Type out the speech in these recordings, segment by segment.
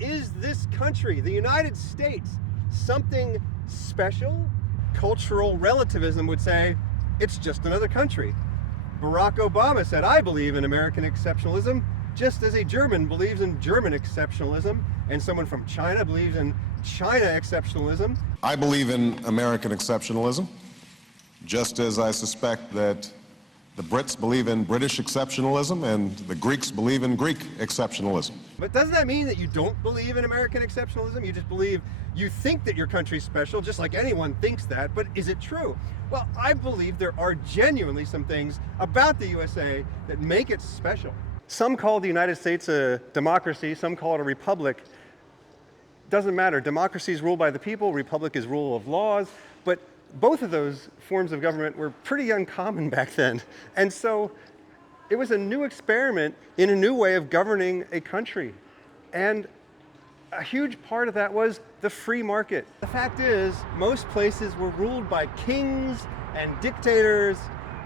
Is this country, the United States, something special? Cultural relativism would say it's just another country. Barack Obama said, I believe in American exceptionalism, just as a German believes in German exceptionalism, and someone from China believes in China exceptionalism. I believe in American exceptionalism, just as I suspect that the Brits believe in British exceptionalism and the Greeks believe in Greek exceptionalism. But doesn't that mean that you don't believe in American exceptionalism? You just believe, you think that your country's special, just like anyone thinks that, but is it true? Well, I believe there are genuinely some things about the USA that make it special. Some call the United States a democracy, some call it a republic. Doesn't matter. Democracy is ruled by the people, republic is rule of laws, but both of those forms of government were pretty uncommon back then. And so it was a new experiment in a new way of governing a country. And a huge part of that was the free market. The fact is, most places were ruled by kings and dictators,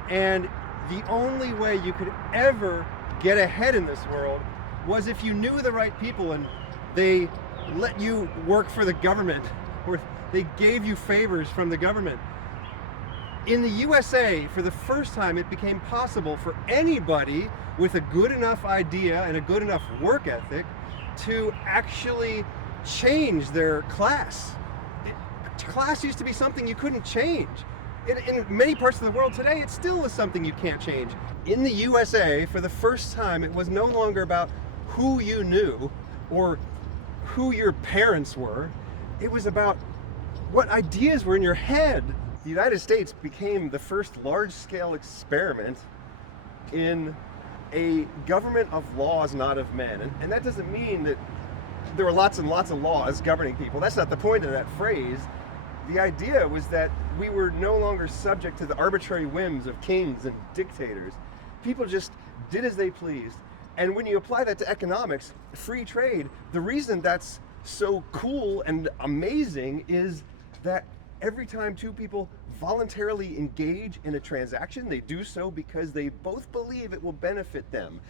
and the only way you could ever get ahead in this world was if you knew the right people and they let you work for the government, or they gave you favors from the government. In the USA, for the first time, it became possible for anybody with a good enough idea and a good enough work ethic to actually change their class. Class used to be something you couldn't change. In many parts of the world today, it still is something you can't change. In the USA, for the first time, it was no longer about who you knew or who your parents were. It was about what ideas were in your head. The United States became the first large-scale experiment in a government of laws, not of men. And that doesn't mean that there were lots and lots of laws governing people. That's not the point of that phrase. The idea was that we were no longer subject to the arbitrary whims of kings and dictators. People just did as they pleased. And when you apply that to economics, free trade, the reason that's so cool and amazing is that every time two people voluntarily engage in a transaction, they do so because they both believe it will benefit them.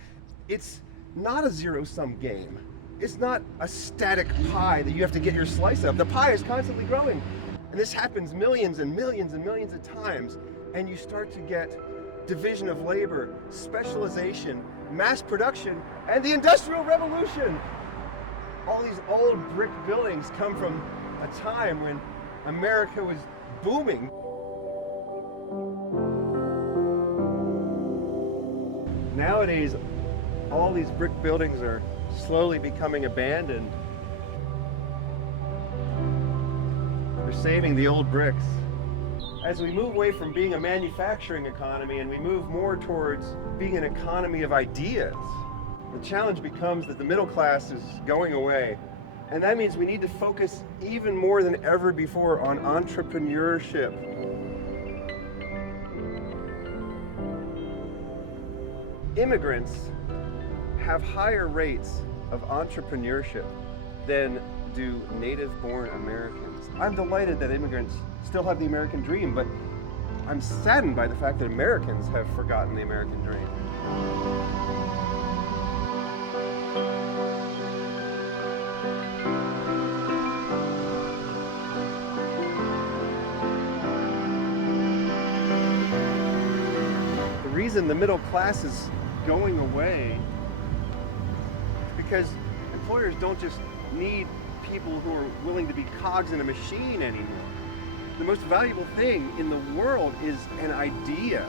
It's not a zero-sum game. It's not a static pie that you have to get your slice of. The pie is constantly growing. And this happens millions and millions and millions of times. And you start to get division of labor, specialization, mass production, and the Industrial Revolution. All these old brick buildings come from a time when America was booming. Nowadays, all these brick buildings are slowly becoming abandoned. We're saving the old bricks. As we move away from being a manufacturing economy and we move more towards being an economy of ideas, the challenge becomes that the middle class is going away. And that means we need to focus even more than ever before on entrepreneurship. Immigrants have higher rates of entrepreneurship than do native-born Americans. I'm delighted that immigrants still have the American dream, but I'm saddened by the fact that Americans have forgotten the American dream. The reason the middle class is going away is because employers don't just need people who are willing to be cogs in a machine anymore. The most valuable thing in the world is an idea.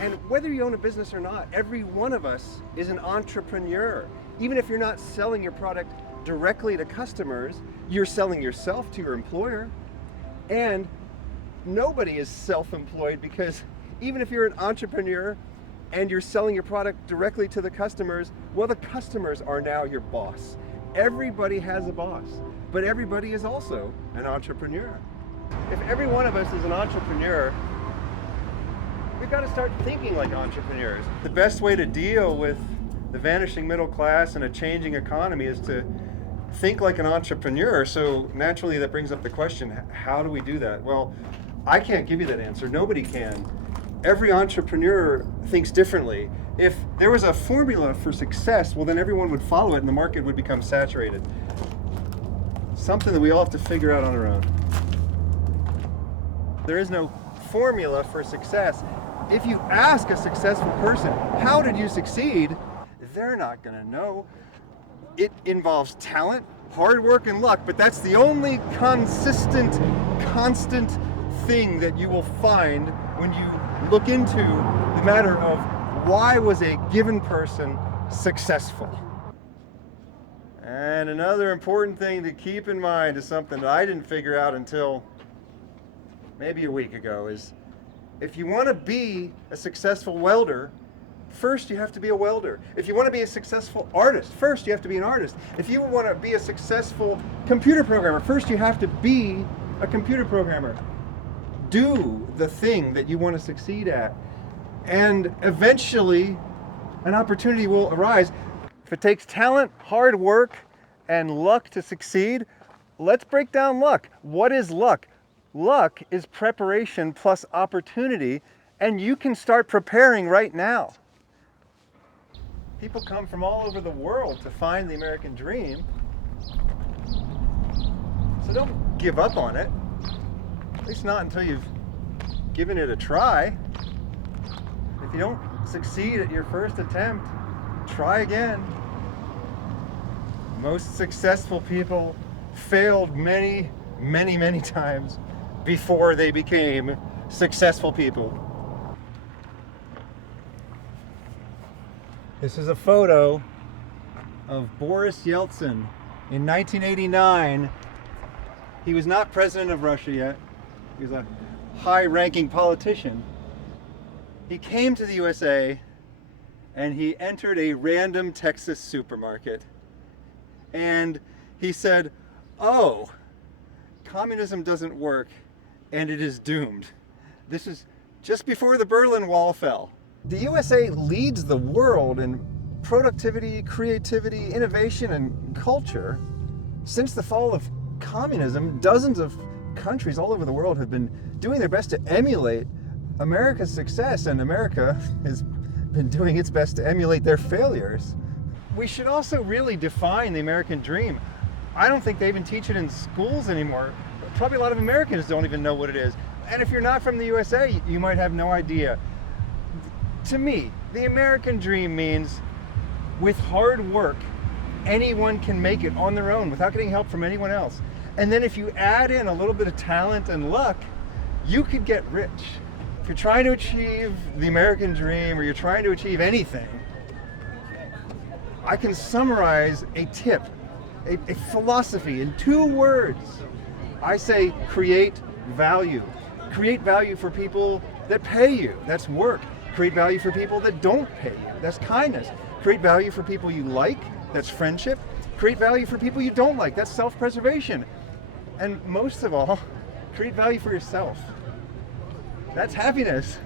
And whether you own a business or not, every one of us is an entrepreneur. Even if you're not selling your product directly to customers, you're selling yourself to your employer. And nobody is self-employed, because even if you're an entrepreneur and you're selling your product directly to the customers, well, the customers are now your boss. Everybody has a boss, but everybody is also an entrepreneur. If every one of us is an entrepreneur, we've got to start thinking like entrepreneurs. The best way to deal with the vanishing middle class and a changing economy is to think like an entrepreneur. So naturally that brings up the question, how do we do that? Well, I can't give you that answer. Nobody can. Every entrepreneur thinks differently. If there was a formula for success, well, then everyone would follow it and the market would become saturated. Something that we all have to figure out on our own. There is no formula for success. If you ask a successful person, how did you succeed? They're not going to know. It involves talent, hard work, and luck, but that's the only constant thing that you will find when you look into the matter of why was a given person successful. And another important thing to keep in mind is something that I didn't figure out until maybe a week ago, is if you want to be a successful welder, first you have to be a welder. If you want to be a successful artist, first you have to be an artist. If you want to be a successful computer programmer, first you have to be a computer programmer. Do the thing that you want to succeed at, and eventually an opportunity will arise. If it takes talent, hard work, and luck to succeed, let's break down luck. What is luck? Luck is preparation plus opportunity, and you can start preparing right now. People come from all over the world to find the American dream, so don't give up on it, at least not until you've given it a try. If you don't succeed at your first attempt, try again. Most successful people failed many times before they became successful people. This is a photo of Boris Yeltsin in 1989. He was not president of Russia yet. He was a high-ranking politician. He came to the USA and he entered a random Texas supermarket. And he said, "Oh, communism doesn't work and it is doomed." This is just before the Berlin Wall fell. The USA leads the world in productivity, creativity, innovation, and culture. Since the fall of communism, dozens of countries all over the world have been doing their best to emulate America's success, and America has been doing its best to emulate their failures. We should also really define the American dream. I don't think they even teach it in schools anymore. Probably a lot of Americans don't even know what it is. And if you're not from the USA, you might have no idea. To me, the American dream means with hard work, anyone can make it on their own without getting help from anyone else. And then if you add in a little bit of talent and luck, you could get rich. If you're trying to achieve the American dream, or you're trying to achieve anything, I can summarize a tip, a philosophy in 2 words. I say create value. Create value for people that pay you, that's work. Create value for people that don't pay you, that's kindness. Create value for people you like, that's friendship. Create value for people you don't like, that's self-preservation. And most of all, create value for yourself. That's happiness.